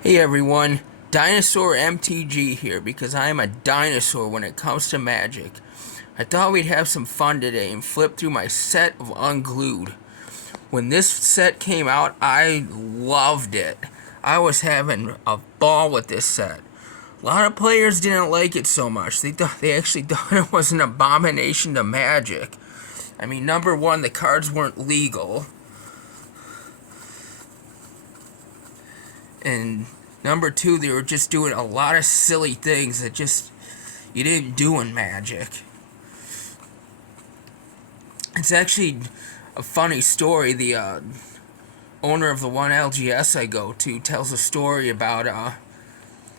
Hey everyone, Dinosaur MTG here because I am a dinosaur when it comes to Magic. I thought we'd have some fun today and flip through my Set of Unglued. When this set came out, I loved it. I was having a ball with this set. A lot of players didn't like it so much. They actually thought it was an abomination to Magic. I mean, number one, the cards weren't legal. And number two, they were just doing a lot of silly things that just you didn't do in Magic. It's actually a funny story. The owner of the one LGS I go to tells a story about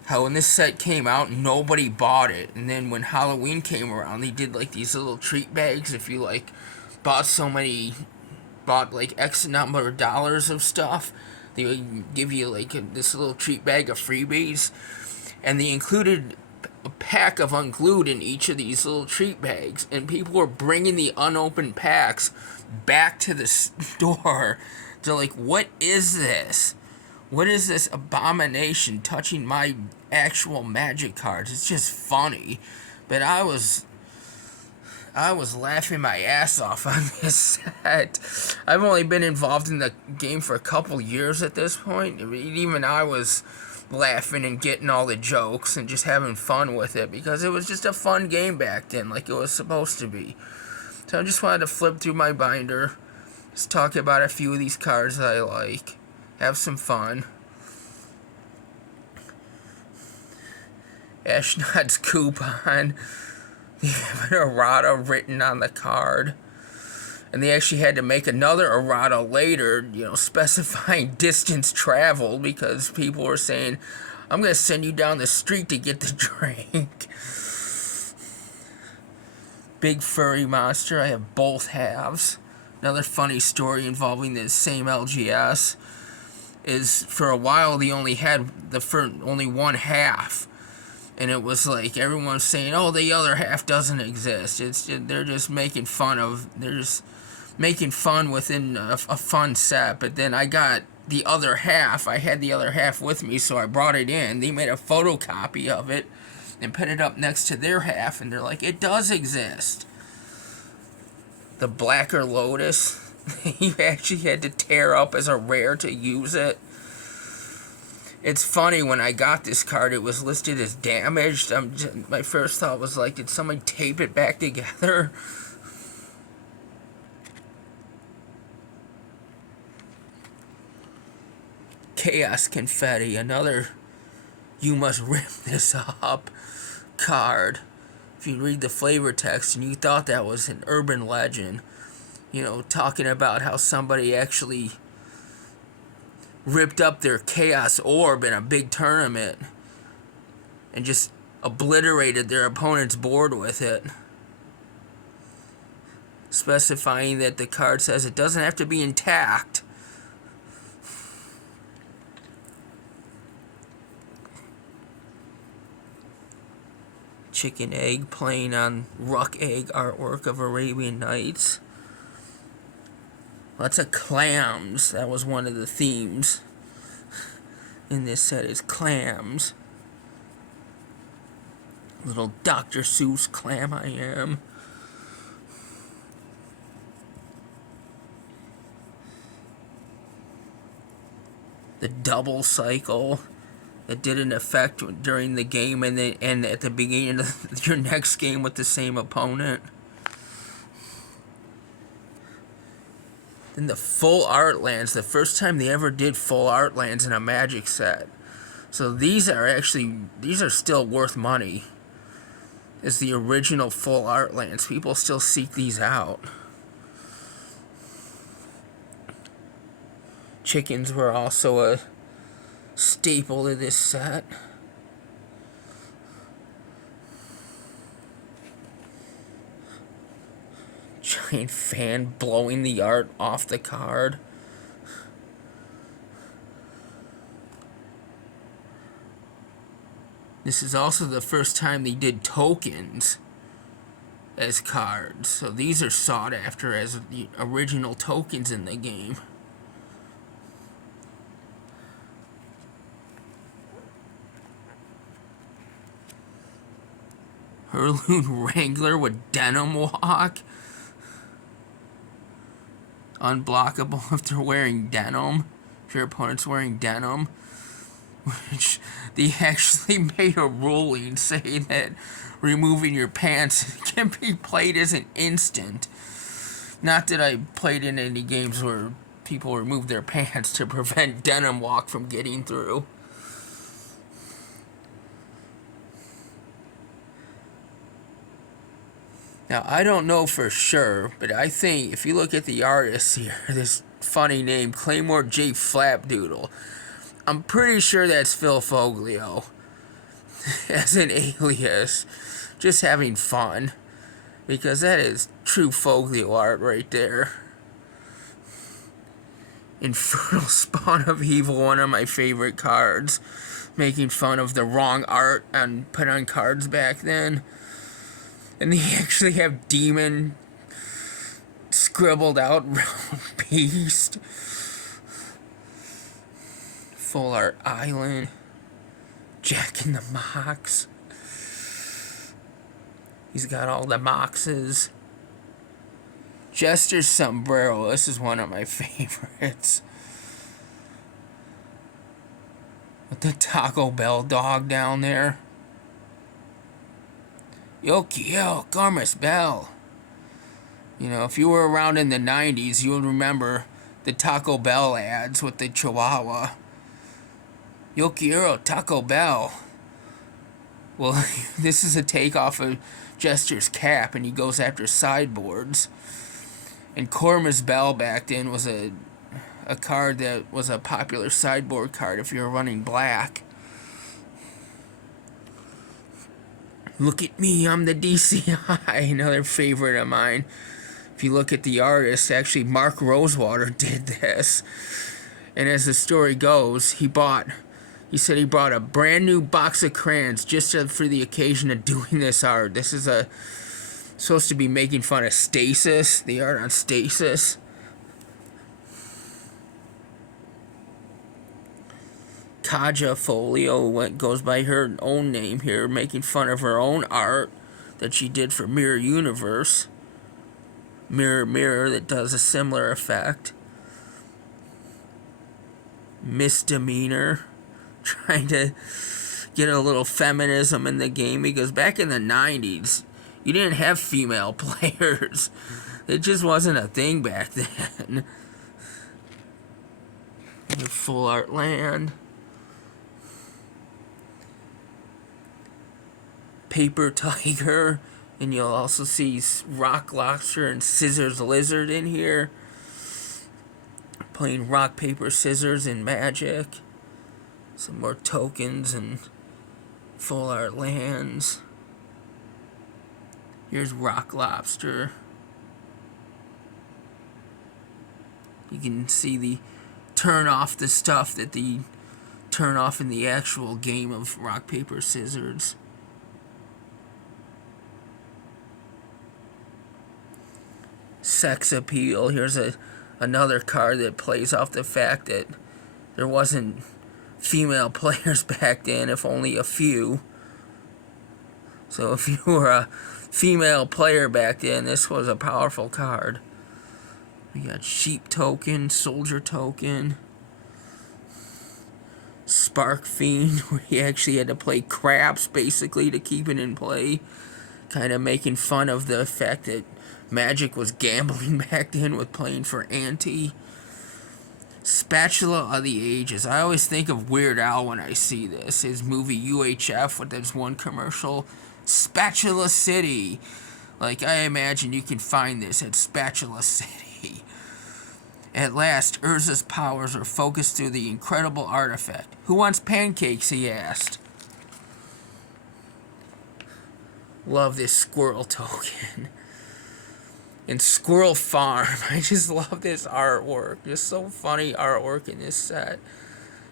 how when this set came out, nobody bought it. And then when Halloween came around, they did like these little treat bags. If you like bought like X number of dollars of stuff, they would give you like this little treat bag of freebies, and they included a pack of Unglued in each of these little treat bags, and people were bringing the unopened packs back to the store. They're like, what is this? What is this abomination touching my actual Magic cards? It's just funny. But I was laughing my ass off on this set. I've only been involved in the game for a couple years at this point. Even I was laughing and getting all the jokes and just having fun with it because it was just a fun game back then, like it was supposed to be. So I just wanted to flip through my binder, just talk about a few of these cards that I like, have some fun. Ashnod's coupon. They have an errata written on the card. And they actually had to make another errata later, specifying distance traveled because people were saying, I'm going to send you down the street to get the drink. Big furry monster. I have both halves. Another funny story involving the same LGS is for a while they only had only one half. And it was like everyone's saying, "Oh, the other half doesn't exist." They're just making fun within a fun set. But then I got the other half. I had the other half with me, so I brought it in. They made a photocopy of it and put it up next to their half, and they're like, "It does exist." The Blacker Lotus, you actually had to tear up as a rare to use it. It's funny, when I got this card, it was listed as damaged. My first thought was like, did somebody tape it back together? Chaos Confetti, another you must rip this up card. If you read the flavor text and you thought that was an urban legend, talking about how somebody actually ripped up their Chaos Orb in a big tournament and just obliterated their opponent's board with it, specifying that the card says it doesn't have to be intact. Chicken Egg playing on Ruck Egg artwork of Arabian Nights. Lots of clams. That was one of the themes in this set, is clams. Little Dr. Seuss clam I am. The double cycle that didn't affect during the game and at the beginning of your next game with the same opponent. Then the full art lands, the first time they ever did full art lands in a Magic set. So these are still worth money. As the original full art lands, people still seek these out. Chickens were also a staple to this set. Giant fan blowing the art off the card. This is also the first time they did tokens as cards, so these are sought after as the original tokens in the game. Heirloom Wrangler with denim walk. Unblockable if they're wearing denim. If your opponent's wearing denim. Which they actually made a ruling saying that removing your pants can be played as an instant. Not that I played in any games where people remove their pants to prevent denim walk from getting through. Now, I don't know for sure, but I think if you look at the artist here, this funny name, Claymore J. Flapdoodle, I'm pretty sure that's Phil Foglio as an alias. Just having fun. Because that is true Foglio art right there. Infernal Spawn of Evil, one of my favorite cards. Making fun of the wrong art and put on cards back then. And they actually have Demon scribbled out Beast. Full Art Island. Jack in the Mox. He's got all the Moxes. Jester's Sombrero. This is one of my favorites. With the Taco Bell dog down there. Yo quiero comer Bell. You know, if you were around in the 90s, you would remember the Taco Bell ads with the Chihuahua. Yo quiero Taco Bell. Well, this is a takeoff of Jester's cap, and he goes after sideboards. And Cormus Bell back then was a card that was a popular sideboard card if you were running black. Look at me, I'm the DCI, another favorite of mine. If you look at the artist, actually Mark Rosewater did this. And as the story goes, he said he bought a brand new box of crayons just for the occasion of doing this art. This is supposed to be making fun of Stasis, the art on Stasis. Kaja Folio goes by her own name here, making fun of her own art that she did for Mirror Universe. Mirror Mirror that does a similar effect. Misdemeanor, trying to get a little feminism in the game, because back in the 90s, you didn't have female players. It just wasn't a thing back then. Full Art Land. Paper Tiger, and you'll also see Rock Lobster and Scissors Lizard in here. Playing rock, paper, scissors in Magic. Some more tokens and Full Art Lands. Here's Rock Lobster. You can see the turn off the stuff that the turn off in the actual game of rock, paper, scissors. Sex Appeal. Here's another card that plays off the fact that there wasn't female players back then, if only a few. So if you were a female player back then, this was a powerful card. We got Sheep Token, Soldier Token, Spark Fiend, where he actually had to play craps basically to keep it in play. Kind of making fun of the fact that Magic was gambling back then with playing for ante. Spatula of the Ages. I always think of Weird Al when I see this. His movie UHF with this one commercial, Spatula City. Like, I imagine you can find this at Spatula City. At last, Urza's powers are focused through the incredible artifact. Who wants pancakes, he asked. Love this squirrel token. And Squirrel Farm. I just love this artwork. Just so funny artwork in this set.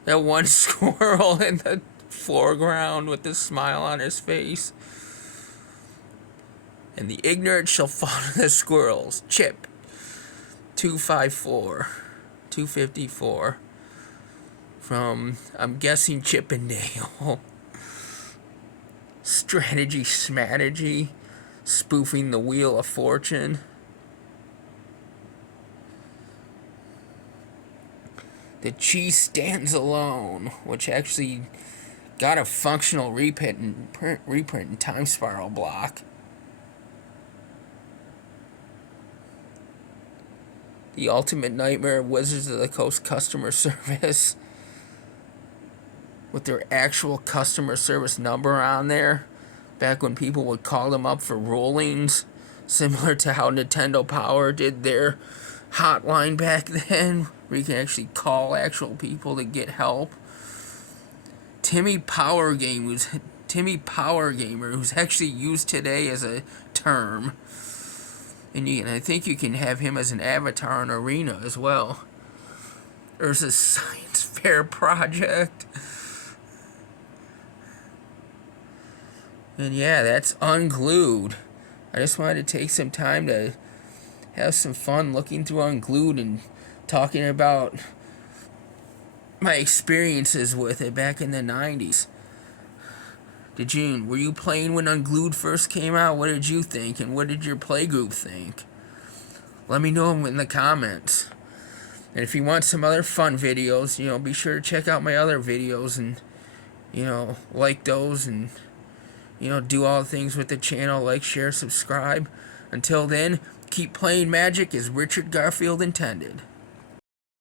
That one squirrel in the foreground with the smile on his face. And the ignorant shall fall to the squirrels. Chip. 254. 254. From, I'm guessing, Chippendale. Strategy Smattegy, spoofing the Wheel of Fortune. The Cheese Stands Alone, which actually got a functional reprint in Time Spiral block. The Ultimate Nightmare of Wizards of the Coast customer service, with their actual customer service number on there, back when people would call them up for rulings, similar to how Nintendo Power did their hotline back then, where you can actually call actual people to get help. Timmy Power Gamer, who's actually used today as a term. And I think you can have him as an avatar in Arena as well. There's a science fair project. And yeah, that's Unglued. I just wanted to take some time to have some fun looking through Unglued and talking about my experiences with it back in the 90s. Were you playing when Unglued first came out? What did you think? And what did your playgroup think? Let me know in the comments. And if you want some other fun videos, be sure to check out my other videos and, like those and, do all the things with the channel, like, share, subscribe. Until then, keep playing Magic as Richard Garfield intended.